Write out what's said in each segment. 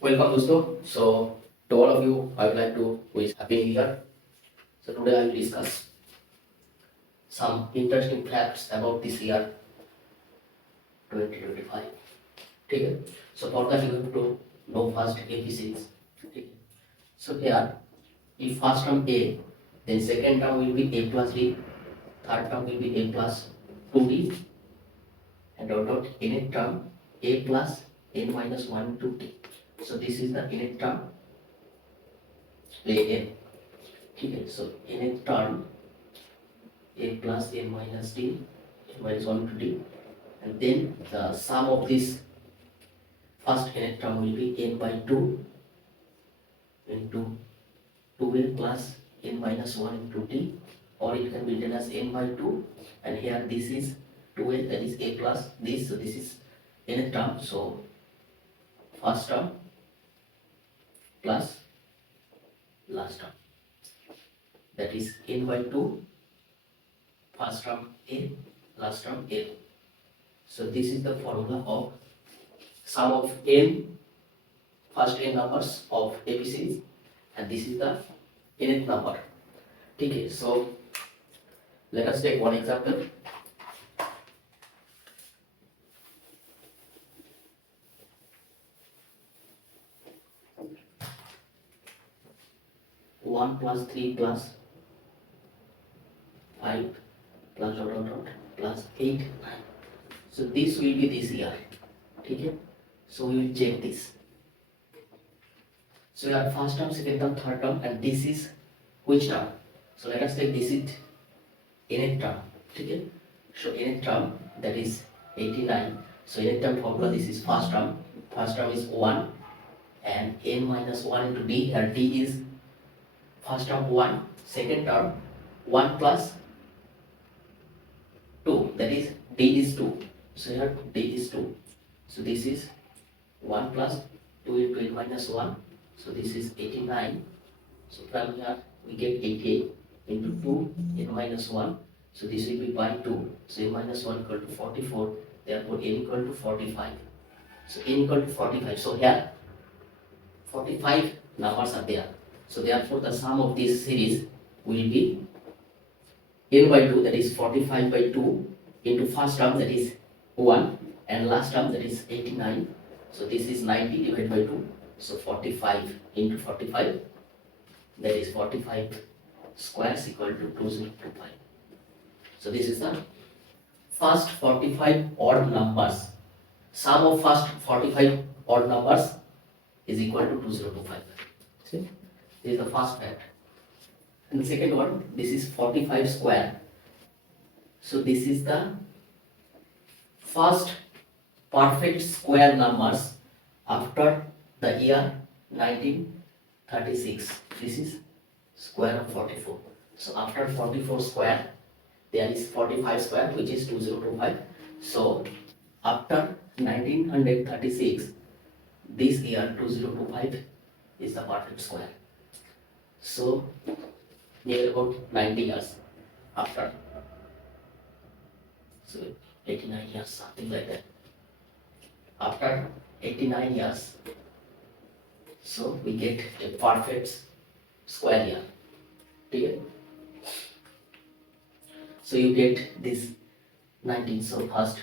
Welcome dosto. So to all of you, I would like to wish happy new year. So today I will discuss some interesting facts about this year 2025. Okay. So for that you have to know first ABCs. Okay. So here, if first term A, then second term will be A plus D, third term will be A plus 2D, and out of nth term A plus n minus 1 to D. So this is the nth term A. Okay, so nth term A plus n minus D, n minus 1 to D, and then the sum of this first nth term will be n by 2 into 2a plus n minus 1 into D, or it can be written as n by 2, and here this is 2a, that is a plus this, so this is nth term, so first term plus last term, that is n by 2, first term a, last term a. So this is the formula of sum of n first n numbers of AP series, and this is the nth number. Okay, so let us take one example. One plus three plus five plus dot plus 8 9. So this will be this year. Okay, so we will check this. So we have first term, second term, third term, and this is which term? So let us take this is nth term. Okay, so nth term, that is 89. So nth term formula, this is first term. First term is 1 and n minus 1 into D. Here D is first term 1, second term 1 plus 2, that is D is 2. So here D is 2. So this is 1 plus 2 into n minus 1. So this is 89. So from here we get 88 into 2 n minus 1. So this will be by 2. So n minus 1 equal to 44. Therefore n equal to 45. So n equal to 45. So here 45 numbers are there. So therefore the sum of this series will be n by 2, that is 45 by 2 into first term, that is 1, and last term, that is 89. So this is 90 divided by 2. So 45 into 45, that is 45 squares equal to 2025. So this is the first 45 odd numbers. Sum of first 45 odd numbers is equal to 2025. See, this is the first fact. And the second one, this is 45 square. So this is the first perfect square numbers after the year 1936. This is square of 44. So after 44 square, there is 45 square, which is 2025. So after 1936, this year 2025 is the perfect square. So near about 90 years after. So 89 years, something like that. After 89 years, so we get a perfect square year. Okay? So you get this 19, so first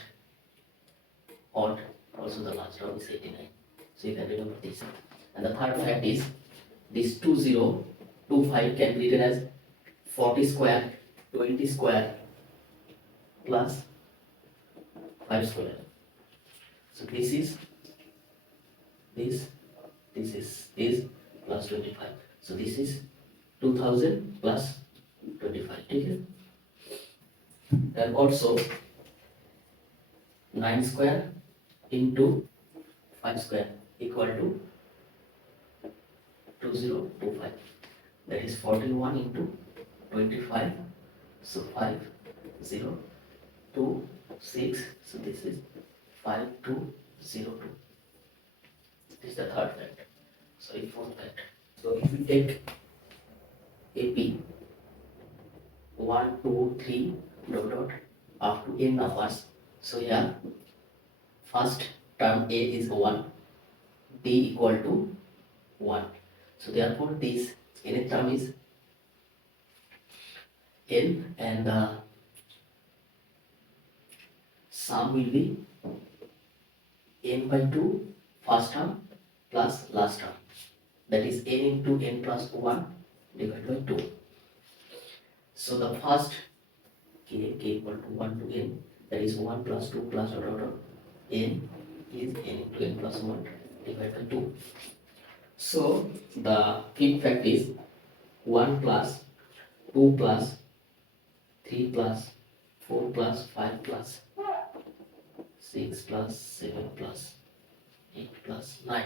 odd, also the last round is 89. So you can remember this. And the third fact is this 2025 can be written as 40 square, 20 square plus 5 square. So this is this is plus 25. So this is 2000 plus 25. Okay? And also 9 square into 5 square equal to 2025. That is 41 into 25. So 5 0 2 6. So this is 5202. This is the third fact. Sorry, fourth fact. So if you take AP 1 2 3 dot dot up to n numbers. So here first term A is 1, t equal to 1. So therefore this nth term is n, and the sum will be n by 2 first term plus last term, that is n into n plus 1 divided by 2. So the first k equal to 1 to n, that is 1 plus 2 plus n is n into n plus 1 divided by 2. So the fifth fact is 1 plus 2 plus 3 plus 4 plus 5 plus 6 plus 7 plus 8 plus 9.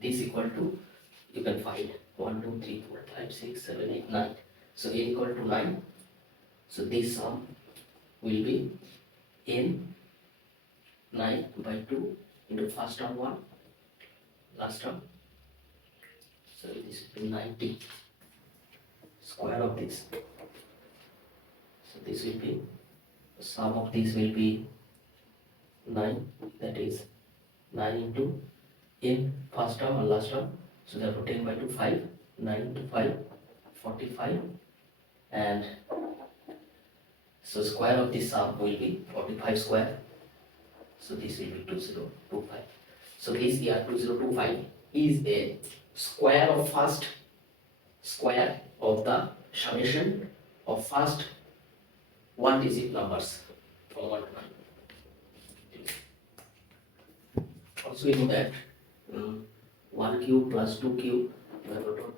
This equal to, you can find 1, 2, 3, 4, 5, 6, 7, 8, 9. So n equal to 9. So this sum will be n 9 by 2 into first term 1, last term. So this will be 90. Square of this. So this will be, the sum of this will be 9, that is 9 into n first term and last term. So therefore 10 by 2 5, 9 into 5 45, and so square of this sum will be 45 square. So this will be 2025. So this here 2025 is a square of first square of the summation of first one digit numbers from 1 to 9. Also we know that 1 cube plus 2 cube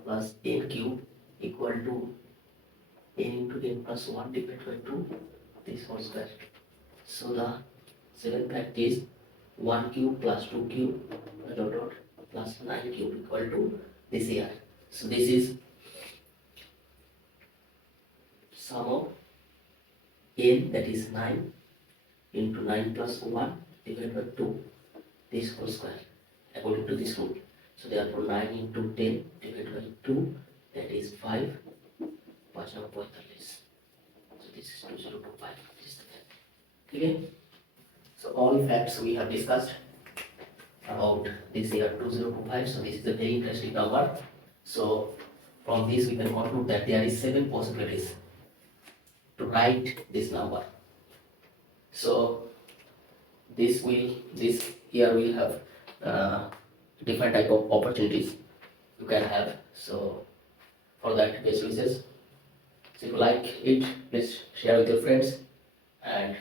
plus n cube equal to n into n plus 1 divided by 2, this whole square. So the seventh fact is 1 cube plus 2 cube plus 9 cube equal to this here. So this is sum of n, that is 9 into 9 plus 1 divided by 2, this whole square according to this rule. So therefore 9 into 10 divided by 2, that is 5, 5 9 45. So this is 2025. This is the fact. Okay. So all facts we have discussed about this year 2025. So this is a very interesting number. So from this we can conclude that there is 7 possibilities to write this number. So this here will have different type of opportunities you can have. So for that, best wishes. So if you like it, please share with your friends, and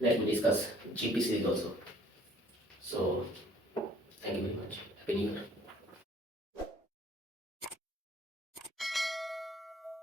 let me discuss GP series also. So thank you very much. Happy New Year.